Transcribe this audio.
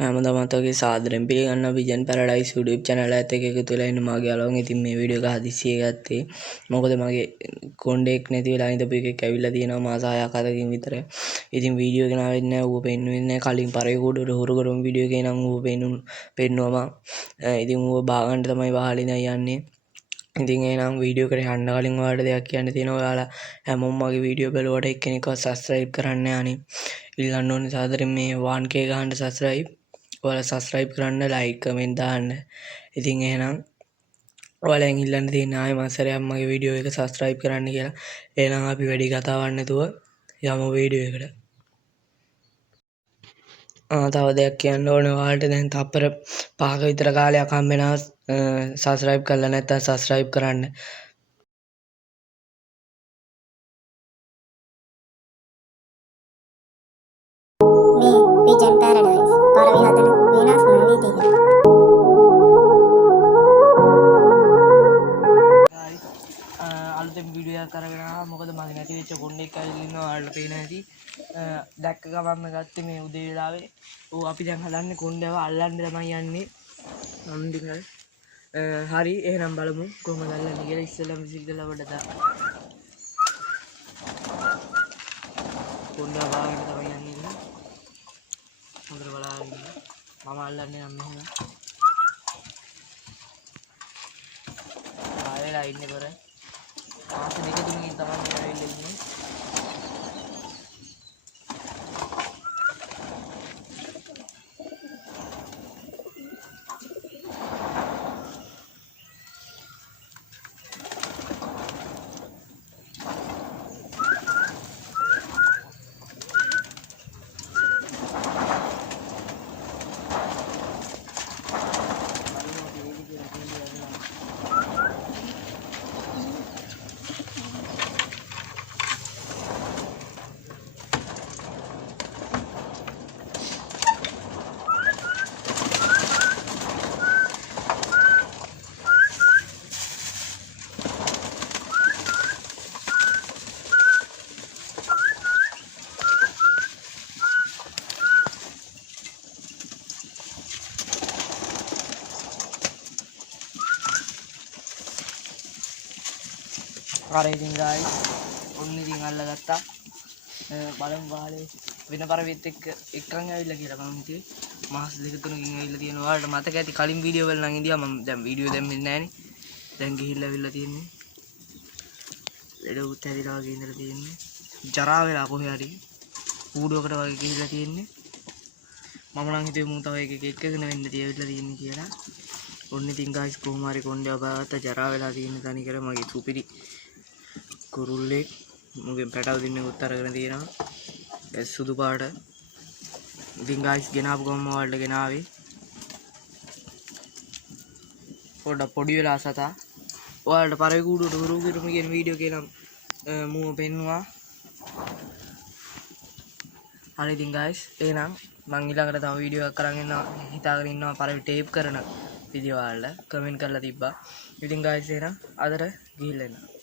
හැමදාමත් වගේ සාදරයෙන් පිළිගන්නවා විජන් පැරඩයිස් YouTube channel එකත් එක්ක එකතු වෙලා ඉන්න මගේ යාළුවන්. ඉතින් මේ වීඩියෝ එක හදිස්සියේ ගත්තේ. මොකද මගේ කොණ්ඩෙක් නැති වෙලා ඉඳපු එකෙක් ඇවිල්ලා තියෙනවා මාස 6ක් 7කින් විතර. ඉතින් වීඩියෝ එක නාවෙන්නේ නැහැ. ඌව පෙන්නුවේ නැහැ. කලින් පරේකෝඩට හුරු කරමු වීඩියෝ එකේ නම් ඌව පෙන්නුවා මම. ඉතින් ඌව බාගන්න තමයි වහලේ දැන් යන්නේ. ඉතින් එහෙනම් වීඩියෝ එකට යන්න කලින් ඔයාලට දෙයක් කියන්න තියෙනවා. ඔයාලා හැමෝම මගේ වීඩියෝ බලුවට එක්කෙනෙක්වත් subscribe කරන්න යන්නේ. ඉල්ලන්න ඕනේ සාදරයෙන් මේ 1k ගහන්න subscribe. ඔයාලා subscribe කරන්න, like, comment දාන්න. ඉතින් එහෙනම් ඔයාලෙන් ඉල්ලන්න තියෙන ආයෙ මාසරයක් මගේ වීඩියෝ එක subscribe කරන්න කියලා. එහෙනම් අපි වැඩි කතාවක් නැතුව යමු වීඩියෝ එකට. තව දෙයක් කියන්න ඕනේ ඔයාලට. දැන් තප්පර 5ක විතර කාලයක් හම්බෙනවා subscribe කරලා නැත්නම් subscribe කරන්න. Vision Paradise පරවිහදන විනාශ වීදික අලුතෙන් වීඩියෝ එකක් අරගෙන ආවා. මොකද මගේ නැති වෙච්ච කොණ්ඩෙක් ඇවිල්ලා ඉන්නවා. ඔයාලට පේන ඇති. දැක්ක ගමන්ම ගත්තේ මේ උදේ වෙලාවේ. අපි දැන් හදන්නේ කොණ්ඩේව අල්ලන්න තමයි යන්නේ. අම්දිකල් හරි එහෙනම් බලමු කොහොමද අල්ලන්නේ කියලා. ඉස්සෙල්ලාම සිග්නල් වලට දා කොණ්ඩේව බාගෙන තමයි යන්නේ. හොඳට බලන්න. මම අල්ලන්නේ නම් මෙහෙම. ආයෙලා ඉන්නේ බර. මාස දෙක තුනකින් තමයි මේ ඇවිල්ලා ඉන්නේ. හරි ඉතින් guys ඔන්න ඉතින් අල්ලගත්තා. බලමු බාලේ වෙන පරවෙත් එක්කන් ඇවිල්ලා කියලා මම හිතුවේ මාස දෙක තුනකින් ඇවිල්ලා තියෙනවා. ඔයාලට මතක ඇති කලින් වීඩියෝ වල නම් ඉඳියා මම දැන් වීඩියෝ දැම්මේ නැහනේ. දැන් ගිහිල්ලා ඇවිල්ලා තියෙන්නේ. ලෙඩ උත් ඇවිල්ලා වගේ ඉඳලා තියෙන්නේ. ජරා වෙලා කොහේ හරි කූඩුවකට වගේ ගිහිල්ලා තියෙන්නේ. මම නම් හිතුවේ මූ තව එකගෙන වෙන්න තියවිලා තියෙන්නේ කියලා. ඔන්න ඉතින් guys කොහොම හරි කොණ්ඩේව බාගත්තා. ජරා වෙලා තියෙන තනිකර මගේ සුපිරි කුරුල්ලෙක්. මුගෙන් පැටව දින්නෙකුත් අරගෙන තියෙනවා. ඒ සුදු පාට. ඉතින් guys ගෙනාපු ගමම වලට ගෙනාවේ. පොඩි වෙලා සතා. ඔයාලට පරේ කූඩුවට හුරු කිරුම කියන වීඩියෝ කියලා මූව පෙන්නුවා. හරි ඉතින් guys එහෙනම් මං ඊළඟට තව වීඩියෝ එකක් කරන් එනවා හිතාගෙන ඉන්නවා. පරේ ටේප් කරන වීඩියෝ වල කමෙන්ට් කරලා තිබ්බා. ඉතින් guys එහෙනම් අදට ගිහිල්ලා එන්න.